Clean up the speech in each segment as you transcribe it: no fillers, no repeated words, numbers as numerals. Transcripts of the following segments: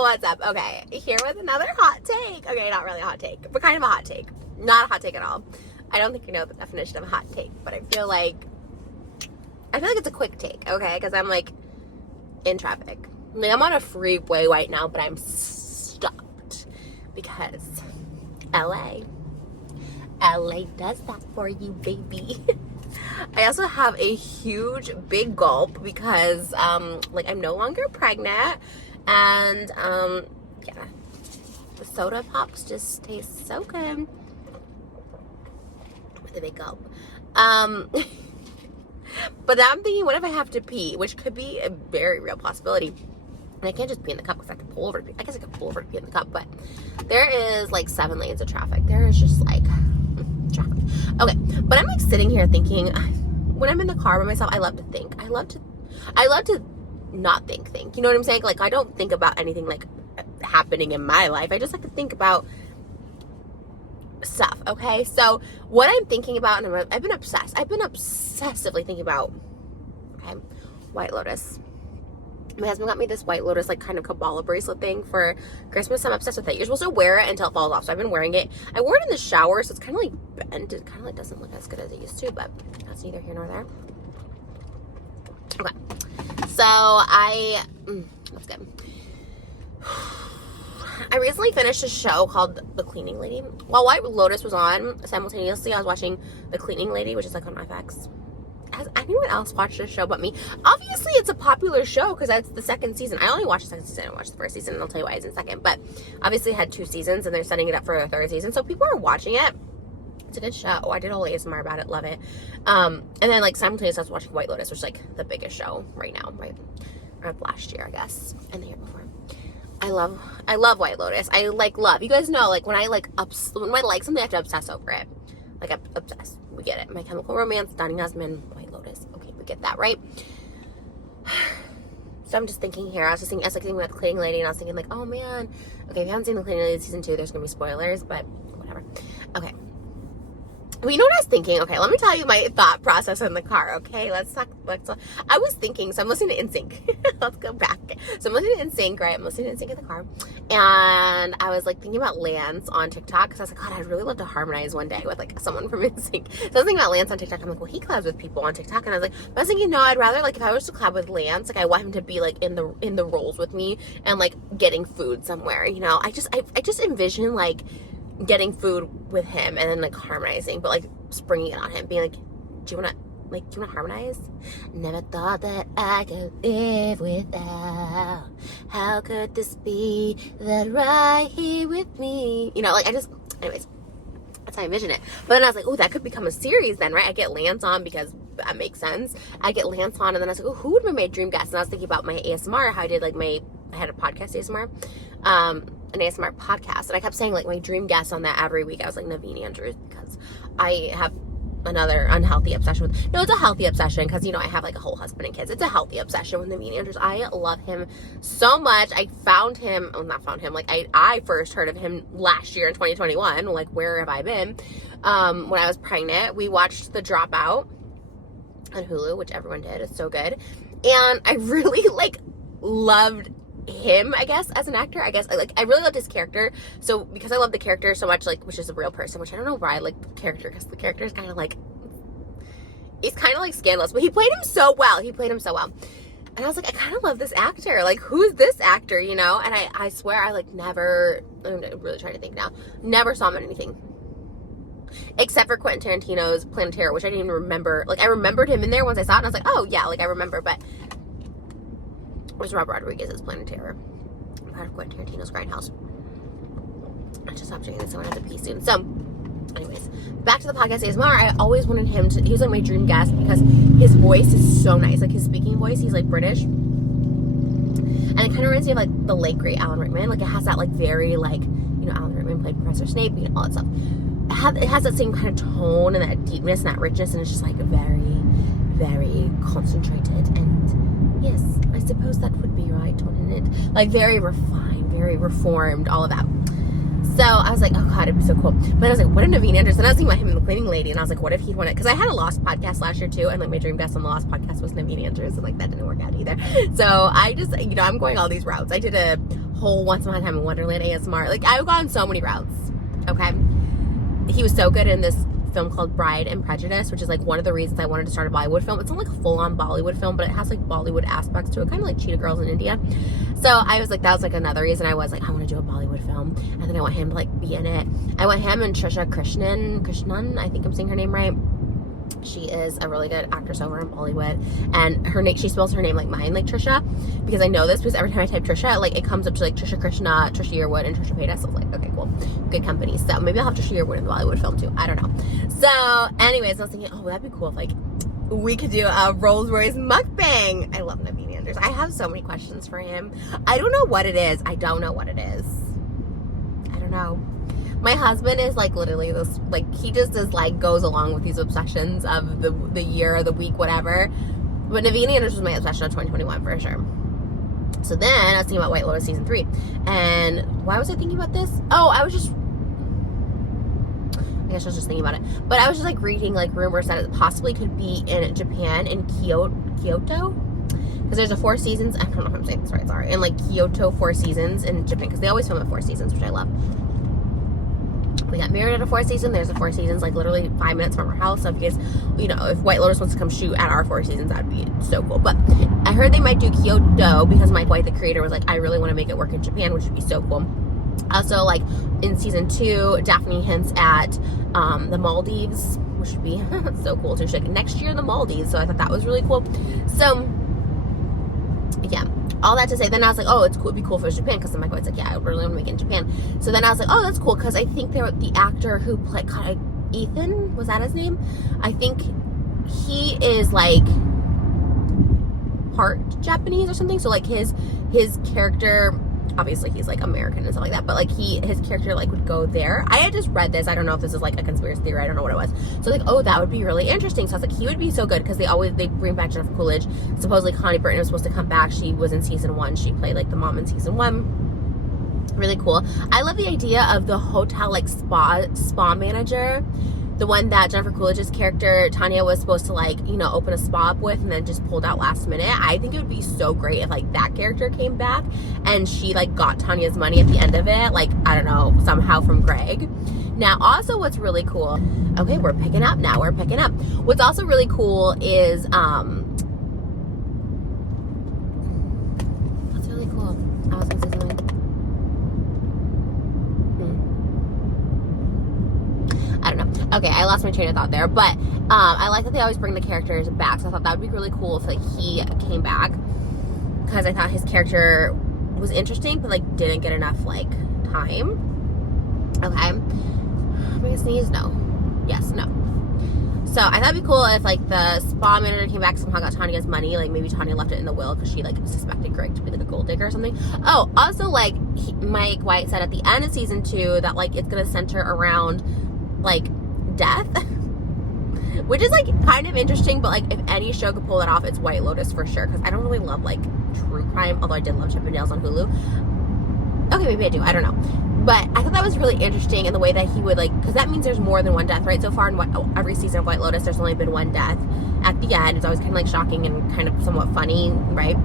What's up? Okay, here with another hot take. Okay, not really a hot take, but kind of a hot take. Not a hot take at all. I don't think you know the definition of a hot take, but I feel like it's a quick take, okay? Because I'm like in traffic. Like, I'm on a freeway right now, but I'm stopped because LA does that for you, baby. I also have a huge big gulp because like I'm no longer pregnant, and yeah, the soda pops just taste so good with a big gulp. But then I'm thinking, what if I have to pee, which could be a very real possibility. And I can't just pee in the cup because I could pull over. I guess I could pull over to pee in the cup, but there is like 7 lanes of traffic. There is just like traffic. Okay, but I'm like sitting here thinking, when I'm in the car by myself, I love to think. I love to not think. You know what I'm saying? Like, I don't think about anything like happening in my life. I just like to think about stuff. Okay, so what I'm thinking about, and I've been obsessively thinking about, okay, White Lotus. My husband got me this White Lotus like kind of Kabbalah bracelet thing for Christmas. I'm obsessed with it. You're supposed to wear it until it falls off, so I've been wearing it. I wore it in the shower, so it's kind of like bent. It kind of like doesn't look as good as it used to, but that's neither here nor there. Okay, so that's good. I recently finished a show called The Cleaning Lady. While White Lotus was on, simultaneously I was watching The Cleaning Lady, which is like on FX. Has anyone else watched this show but me? Obviously, it's a popular show because that's the second season. I only watched the second season. I didn't watch the first season, and I'll tell you why it's in second. But obviously, it had 2 seasons, and they're setting it up for a 3rd season. So people are watching it. It's a good show. I did a whole ASMR about it. Love it. And then, like, simultaneously, I was watching White Lotus, which is, like, the biggest show right now, right? Or last year, I guess, and the year before. I love White Lotus. I, like, love. You guys know, like, when I like something, I have to obsess over it. Like, I'm obsessed. We get it. My Chemical Romance, Stunning Husband, White Lotus. Okay, we get that, right? So I'm just thinking here. I was like thinking about The Cleaning Lady, and I was thinking, like, oh man. Okay, if you haven't seen The Cleaning Lady season 2, there's gonna be spoilers, but whatever. Okay. Well, you know what I was thinking? Okay, let me tell you my thought process in the car, okay? Let's talk. I was thinking, so I'm listening to NSYNC. Let's go back. So I'm listening to NSYNC, right? I'm listening to NSYNC in the car. And I was, like, thinking about Lance on TikTok, because I was like, God, I'd really love to harmonize one day with, like, someone from NSYNC. So I was thinking about Lance on TikTok. I'm like, well, he collabs with people on TikTok. And I was like, I was thinking, no, I'd rather, like, if I was to collab with Lance, like, I want him to be, like, in the roles with me and, like, getting food somewhere, you know? I just envision, like, getting food with him and then like harmonizing, but like springing it on him, being like, do you want to harmonize? Never thought that I could live without. How could this be that right here with me? You know, like anyways, that's how I envision it. But then I was like, oh, that could become a series then, right? I get Lance on because that makes sense. I get Lance on, and then I was like, oh, who would be my dream guest? And I was thinking about my ASMR, how I did like I had a podcast ASMR. An ASMR podcast, and I kept saying like my dream guest on that every week. I was like Naveen Andrews, because I have another unhealthy obsession with, no, it's a healthy obsession because, you know, I have like a whole husband and kids. It's a healthy obsession with Naveen Andrews. I love him so much. I first heard of him last year in 2021. Like, where have I been? When I was pregnant, we watched The Dropout on Hulu, which everyone did. It's so good. And I really like loved him, I guess, as an actor. I really loved his character. So because I love the character so much, like, which is a real person, which I don't know why I like the character, because the character is kind of like, he's kind of like scandalous, but he played him so well. And I was like, I kind of love this actor. Like, who's this actor, you know? And I swear I like never, I'm really trying to think now, never saw him in anything except for Quentin Tarantino's Planet Terror, which I didn't even remember. Like, I remembered him in there once I saw it, and I was like, oh yeah, like I remember, but where's Robert Rodriguez's Planet Terror? Part of Quentin Tarantino's Grindhouse. I just stopped doing this, so I have to pee soon. So, anyways, back to the podcast ASMR. I always wanted him to, he was like my dream guest because his voice is so nice. Like, his speaking voice, he's like British. And it kind of reminds me of like the late great Alan Rickman. Like, it has that like very like, you know, Alan Rickman played Professor Snape, you know, all that stuff. It has that same kind of tone and that deepness and that richness, and it's just like very, very concentrated, and yes, I suppose that would be right, wouldn't it? Like, very refined, very reformed, all of that. So I was like, oh god, it'd be so cool. But I was like, what if Naveen Andrews? And I was thinking about him in The Cleaning Lady, and I was like, what if he'd want it? Because I had a Lost podcast last year too, and like my dream guest on the Lost podcast was Naveen Andrews, and like that didn't work out either. So I just, you know, I'm going all these routes. I did a whole Once Upon a Time in Wonderland ASMR. Like, I've gone so many routes, okay? He was so good in this film called Bride and Prejudice, which is like one of the reasons I wanted to start a Bollywood film. It's not like a full-on Bollywood film, but it has like Bollywood aspects to it, kind of like Cheetah Girls in India. So I was like, that was like another reason I was like, I want to do a Bollywood film, and then I want him to like be in it. I want him and Trisha Krishnan, I think I'm saying her name right. She is a really good actress over in Bollywood, and her name, she spells her name like mine, like Trisha, because I know this because every time I type Trisha, like it comes up to like Trisha Krishna, Trisha Yearwood, and Trisha Paytas. So I was like, okay, cool, good company. So maybe I'll have Trisha Yearwood in the Bollywood film too. I don't know. So anyways, I was thinking, oh, that'd be cool if like we could do a Rolls Royce mukbang. I love Naveen Anders. I have so many questions for him. I don't know what it is. I don't know. My husband is like literally this, like he just is like goes along with these obsessions of the year, the week, whatever. But Naveen Anders was my obsession of 2021 for sure. So then I was thinking about White Lotus season 3, and why was I thinking about this? Oh, I guess I was just thinking about it. But I was just like reading like rumors that it possibly could be in Japan, in Kyoto. Because there's a 4 seasons, I don't know if I'm saying this right, sorry. In like Kyoto, 4 seasons in Japan, because they always film at 4 seasons, which I love. We got married at a 4 season. There's a 4 seasons like literally 5 minutes from our house. So if you guys, you know, if White Lotus wants to come shoot at our 4 seasons, that'd be so cool. But I heard they might do Kyoto because Mike White, the creator, was like, I really want to make it work in Japan, which would be so cool. Also, like in season 2, Daphne hints at the Maldives, which would be so cool too. She's like, next year in the Maldives. So I thought that was really cool. So yeah, all that to say, then I was like, oh, it'd be cool for Japan, because Mike White's like, yeah, I really want to make it in Japan. So then I was like, oh, that's cool, because I think the actor who played Ethan, was that his name? I think he is like part Japanese or something. So like his character, obviously he's like American and stuff like that, but like his character like would go there. I had just read this. I don't know if this is like a conspiracy theory. I don't know what it was. So like, oh, that would be really interesting. So I was like, he would be so good, because they bring back Jennifer Coolidge. Supposedly Connie Britton was supposed to come back. She was in season 1. She played like the mom in season 1. Really cool. I love the idea of the hotel like spa manager. The one that Jennifer Coolidge's character, Tanya, was supposed to like, you know, open a spa up with and then just pulled out last minute. I think it would be so great if like that character came back and she like got Tanya's money at the end of it. Like, I don't know, somehow from Greg. Now, also what's really cool, okay, we're picking up now. What's also really cool is, what's really cool? I was gonna say something. I don't know. Okay, I lost my train of thought there, but I like that they always bring the characters back, so I thought that would be really cool if like he came back, because I thought his character was interesting, but like didn't get enough like time. Okay, am I gonna sneeze? No. Yes, no. So I thought it'd be cool if like the spa manager came back, somehow got Tanya's money, like maybe Tanya left it in the will because she like suspected Greg to be like a gold digger or something. Oh, also like Mike White said at the end of season 2 that like it's gonna center around like death, which is like kind of interesting, but like if any show could pull that off, it's White Lotus for sure, because I don't really love like true crime, although I did love Chippendales on Hulu. Okay, maybe I do, I don't know, but I thought that was really interesting in the way that he would like, because that means there's more than one death, right? So far in every season of White Lotus, there's only been one death at the end. It's always kind of like shocking and kind of somewhat funny, right?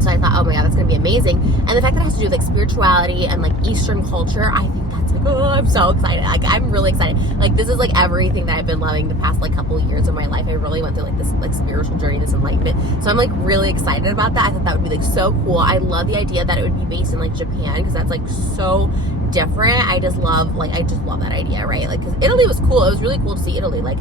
So I thought, oh my god, that's gonna be amazing. And the fact that it has to do with like spirituality and like Eastern culture, I think that's like, oh, I'm so excited. Like, I'm really excited. Like, this is like everything that I've been loving the past like couple of years of my life. I really went through like this like spiritual journey, this enlightenment. So I'm like really excited about that. I thought that would be like so cool. I love the idea that it would be based in like Japan, because that's like so different. I just love that idea, right? Like, because Italy was cool. It was really cool to see Italy. Like,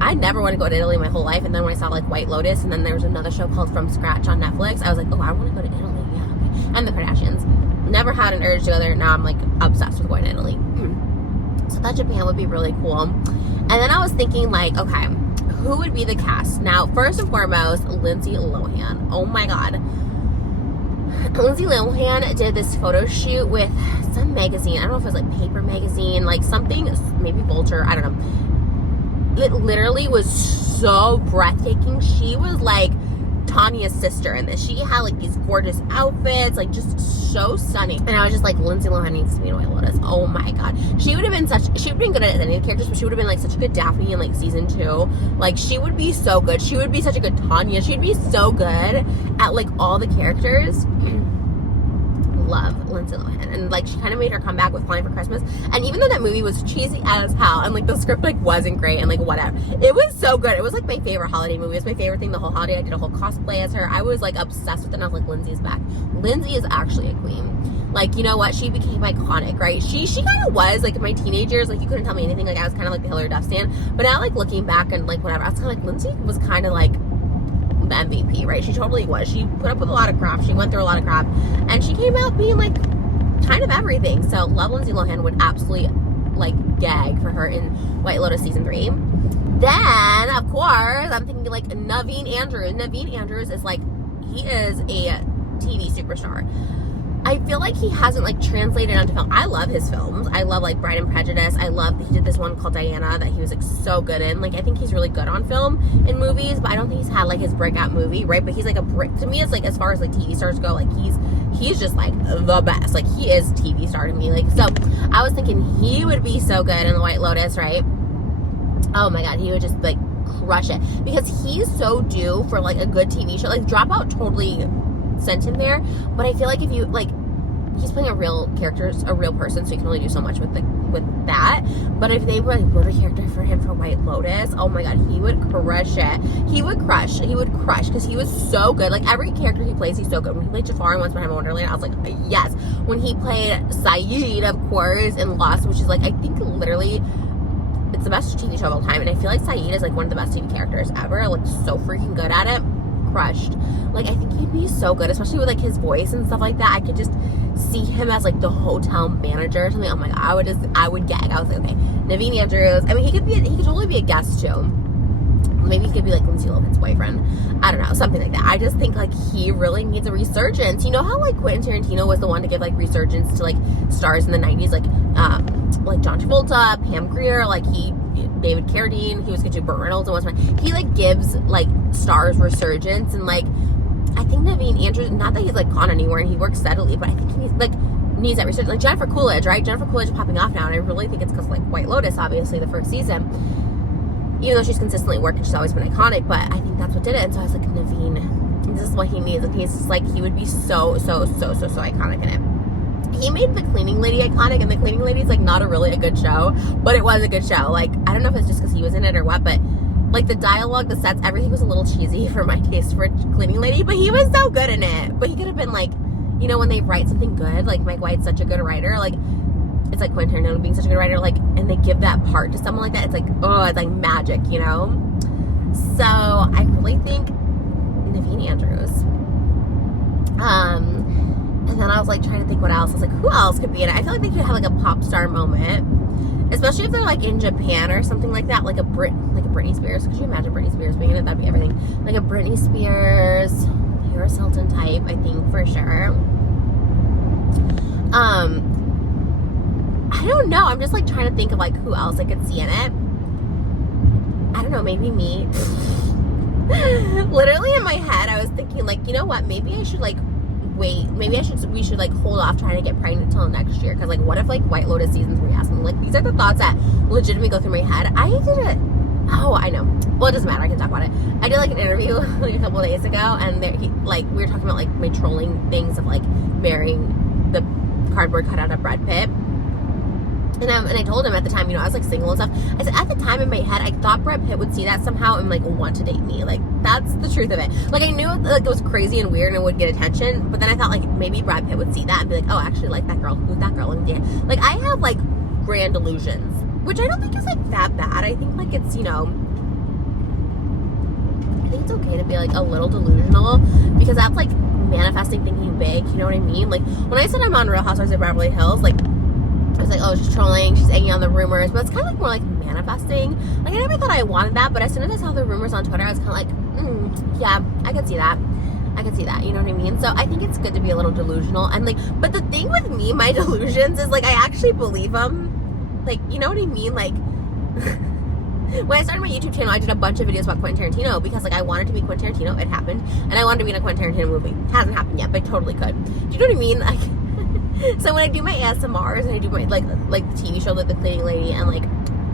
I never want to go to Italy my whole life, and then when I saw like White Lotus, and then there was another show called From Scratch on Netflix, I was like, oh, I want to go to Italy. Yeah, okay. And the Kardashians. Never had an urge to go there. Now I'm like obsessed with going to Italy. So that Japan would be really cool. And then I was thinking like, okay, who would be the cast? Now, first and foremost, Lindsay Lohan. Oh my god. Lindsay Lohan did this photo shoot with some magazine. I don't know if it was like Paper Magazine, like something, maybe Vulture, I don't know. It literally was so breathtaking. She was like Tanya's sister in this. She had like these gorgeous outfits, like just so stunning. And I was just like, Lindsay Lohan needs to be in White Lotus. Oh my god. She would have been good at any of the characters, but she would have been like such a good Daphne in like season 2. Like, she would be so good. She would be such a good Tanya. She'd be so good at like all the characters. love Lindsay Lohan. And like she kind of made her comeback with Flying for Christmas. And even though that movie was cheesy as hell and like the script like wasn't great and like whatever, it was so good. It was like my favorite holiday movie. It was my favorite thing the whole holiday. I did a whole cosplay as her. I was like obsessed with it. And I was like, Lindsay's back. Lindsay is actually a queen. Like, you know what? She became iconic, right? She kind of was, like, in my teenage years, like, you couldn't tell me anything. Like, I was kind of like the Hillary Duff stan. But now, like, looking back and, like, whatever, I was kind of like, Lindsay was kind of, like, the MVP, right? She totally was. She put up with a lot of crap. She went through a lot of crap. And she came out being, like, kind of everything. So, love Lindsay Lohan. Would absolutely, like, gag for her in White Lotus Season 3. Then, of course, I'm thinking, like, Naveen Andrews. Naveen Andrews is, like, he is a TV superstar. I feel like he hasn't like translated onto film. I love his films. I love like Pride and Prejudice. I love that he did this one called Diana that he was like so good in. Like I think he's really good on film and movies, but I don't think he's had like his breakout movie, right? But he's like to me it's like as far as like TV stars go, like he's just like the best. Like he is TV star to me. Like so I was thinking he would be so good in the White Lotus, right? Oh my god, he would just like crush it because he's so due for like a good TV show. Like Dropout totally sent him there, but I feel like if you like he's playing a real character, a real person, so you can only do so much with that. But if they were like wrote a character for him for White Lotus, oh my god, he would crush it. He would crush because he was so good. Like every character he plays, he's so good. When he played Jafar in Once Upon a Time in Wonderland, I was like, yes. When he played Saeed, of course, in Lost, which is like I think literally it's the best TV show of all time, and I feel like Saeed is like one of the best TV characters ever. Like so freaking good at it. Crushed. Like I think he'd be so good, especially with like his voice and stuff like that. I could just see him as like the hotel manager or something. Oh my god, I would gag. I was like, okay, Naveen Andrews. I mean, he could totally be a guest too. Maybe he could be like Lindsay Lohan's boyfriend. I don't know, something like that. I just think like he really needs a resurgence. You know how like Quentin Tarantino was the one to give like resurgence to like stars in the 90s, like John Travolta, Pam Grier, like David Carradine, he was going to do Burt Reynolds and what's he like gives like stars resurgence. And like I think Naveen Andrews, not that he's like gone anywhere and he works steadily, but I think he needs that resurgence. Like Jennifer Coolidge, right? Jennifer Coolidge is popping off now, and I really think it's because like White Lotus, obviously the first season, even though she's consistently working, she's always been iconic, but I think that's what did it. And so I was like, Naveen, this is what he needs. And he's just like, he would be so iconic in it. He made The Cleaning Lady iconic, and The Cleaning Lady is like not a good show, but it was a good show. Like I don't know if it's just because he was in it or what, but like the dialogue, the sets, everything was a little cheesy for my taste for Cleaning Lady, but he was so good in it. But he could have been like, you know, when they write something good, like Mike White's such a good writer, like it's like Quentin Tarantino being such a good writer, like, and they give that part to someone like that, it's like, oh, it's like magic, you know? So I really think Naveen Andrews. And then I was like trying to think what else. I was like, who else could be in it? I feel like they could have like a pop star moment, especially if they're like in Japan or something like that, like a Britney Spears. Could you imagine Britney Spears being in it? That'd be everything. Like a Britney Spears, Paris Hilton type, I think for sure. I don't know. I'm just like trying to think of like who else I could see in it. I don't know. Maybe me. Literally in my head, I was thinking like, you know what? Maybe I should like wait. Maybe we should like hold off trying to get pregnant until next year. Because like, what if like White Lotus Season 3 has something? Like these are the thoughts that legitimately go through my head. I did it. Oh, I know. Well, it doesn't matter. I can talk about it. I did like an interview like a couple of days ago, and we were talking about like my trolling things of like marrying the cardboard cutout of Brad Pitt. And I told him at the time, you know, I was like single and stuff. I said at the time in my head, I thought Brad Pitt would see that somehow and like want to date me. Like that's the truth of it. Like I knew like it was crazy and weird and it would get attention, but then I thought like maybe Brad Pitt would see that and be like, oh, I actually like that girl. Who's that girl? Let me date her. Like I have like grand delusions, which I don't think is like that bad. I think like it's, you know, I think it's okay to be like a little delusional because that's like manifesting thinking big. You know what I mean? Like when I said I'm on Real Housewives of Beverly Hills, like I was like, oh, she's trolling, she's egging on the rumors, but it's kind of like more like manifesting. Like I never thought I wanted that, but as soon as I saw the rumors on Twitter, I was kind of like, yeah, I could see that. I could see that, you know what I mean? So I think it's good to be a little delusional. And like, but the thing with me, my delusions is like, I actually believe them. Like, you know what I mean? Like, when I started my YouTube channel, I did a bunch of videos about Quentin Tarantino because like I wanted to be Quentin Tarantino. It happened. And I wanted to be in a Quentin Tarantino movie. Hasn't happened yet, but I totally could. Do you know what I mean? Like, so when I do my ASMRs and I do my like the TV show like The Cleaning Lady and like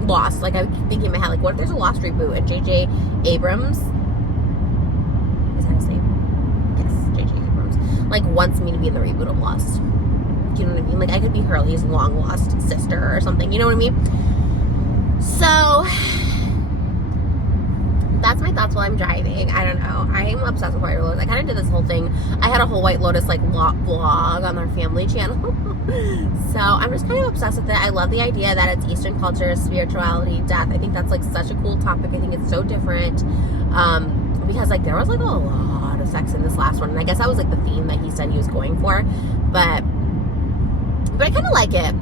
Lost, like I'm thinking in my head like, what if there's a Lost reboot and J.J. Abrams, is that his name? Yes, J.J. Abrams like wants me to be in the reboot of Lost. you know what I mean? Like, I could be Hurley's long-lost sister or something, you know what I mean? So, that's my thoughts while I'm driving. I don't know. I'm obsessed with White Lotus. I kind of did this whole thing. I had a whole White Lotus, like, vlog on our family channel. So, I'm just kind of obsessed with it. I love the idea that it's Eastern culture, spirituality, death. I think that's, like, such a cool topic. I think it's so different. Because, like, there was, like, a lot of sex in this last one. And I guess that was, like, the theme that he said he was going for. But I kind of like it.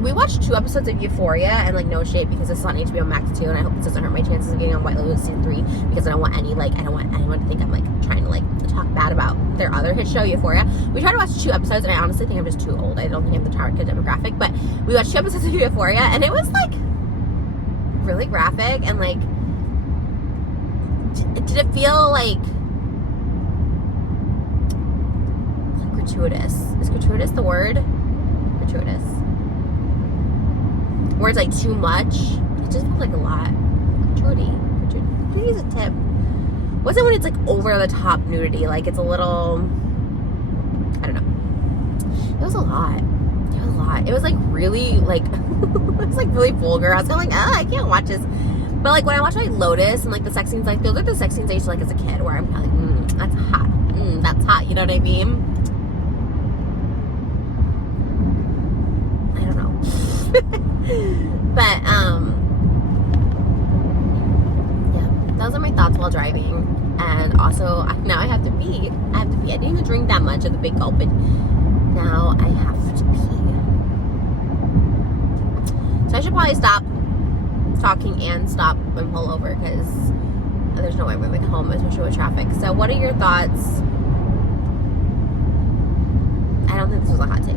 We watched 2 episodes of Euphoria, and, like, no shade, because this is on HBO Max too, and I hope this doesn't hurt my chances of getting on White Lotus season 3, because I don't want anyone to think I'm, like, trying to, like, talk bad about their other hit show, Euphoria. We tried to watch 2 episodes, and I honestly think I'm just too old. I don't think I'm the target demographic, but we watched 2 episodes of Euphoria, and it was, like, really graphic, and, like, did it feel, like gratuitous? Is gratuitous the word? Gratuitous. Where it's, like, too much. It just feels like a lot. Gratuity. Gratuity is a tip. What's it when it's, like, over the top nudity? Like, it's a little, I don't know. It was a lot. It was a lot. It was, like, really, like, it was, like, really vulgar. I was kind of like, I can't watch this. But, like, when I watch, like, Lotus and, like, the sex scenes, like, those are the sex scenes I used to like as a kid, where I'm kind of like, that's hot. That's hot. You know what I mean? I don't know. But, yeah, those are my thoughts while driving. And also, now I have to pee. I didn't even drink that much of the big gulp, but now I have to pee. So I should probably stop talking and stop and pull over, because there's no way I'm going to make it home, especially with traffic. So what are your thoughts? I don't think this was a hot take,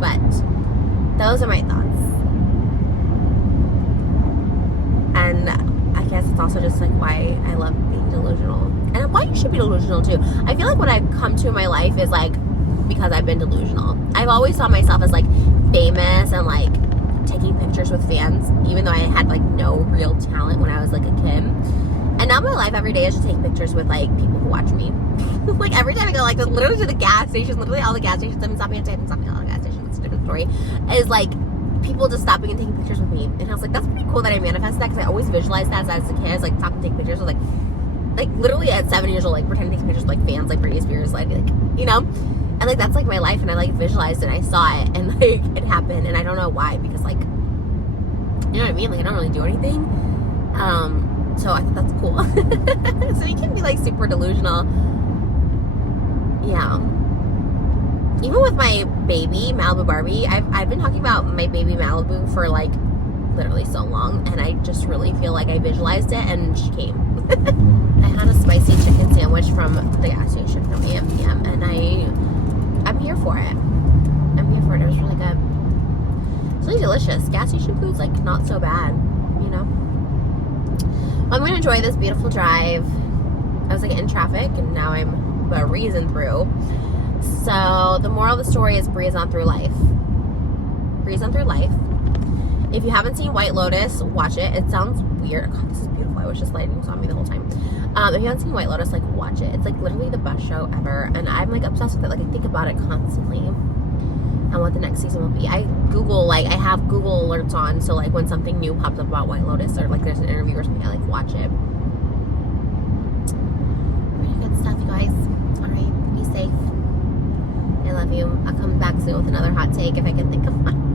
but those are my thoughts. And I guess it's also just, like, why I love being delusional, and why you should be delusional too. I feel like what I've come to in my life is, like, because I've been delusional. I've always saw myself as, like, famous and, like, taking pictures with fans, even though I had, like, no real talent when I was, like, a kid. And now my life every day is just take pictures with, like, people who watch me. Like, every time I go, like, literally to the gas station, literally all the gas stations, I've been stopping at all the gas stations, it's a different story, is, like, people just stopping and taking pictures with me. And I was like, that's pretty cool that I manifested that, because I always visualized that as a kid. I was, like, stop and take pictures with, like, literally at 7 years old, like, pretending to take pictures with, like, fans, like, Britney Spears, like, you know? And, like, that's, like, my life, and I, like, visualized it, and I saw it, and, like, it happened, and I don't know why, because, like, you know what I mean? Like, I don't really do anything. So I thought that's cool. So you can be, like, super delusional. Yeah. Even with my baby, Malibu Barbie, I've been talking about my baby Malibu for, like, literally so long, and I just really feel like I visualized it, and she came. I had a spicy chicken sandwich from the gas station from AMPM, and I'm here for it. I'm here for it. It was really good. It's really delicious. Gas station food's, like, not so bad, you know? I'm going to enjoy this beautiful drive. I was, like, in traffic, and now I'm breezing through. So, the moral of the story is breeze on through life. Breeze on through life. If you haven't seen White Lotus, watch it. It sounds weird. God, this is beautiful. I wish this lighting was on me the whole time. If you haven't seen White Lotus, like, watch it. It's, like, literally the best show ever. And I'm, like, obsessed with it. Like, I think about it constantly. And what the next season will be. I have Google alerts on, so, like, when something new pops up about White Lotus, or, like, there's an interview or something, I, like, watch it. Pretty good stuff, you guys. Alright, be safe. I love you. I'll come back soon with another hot take if I can think of one.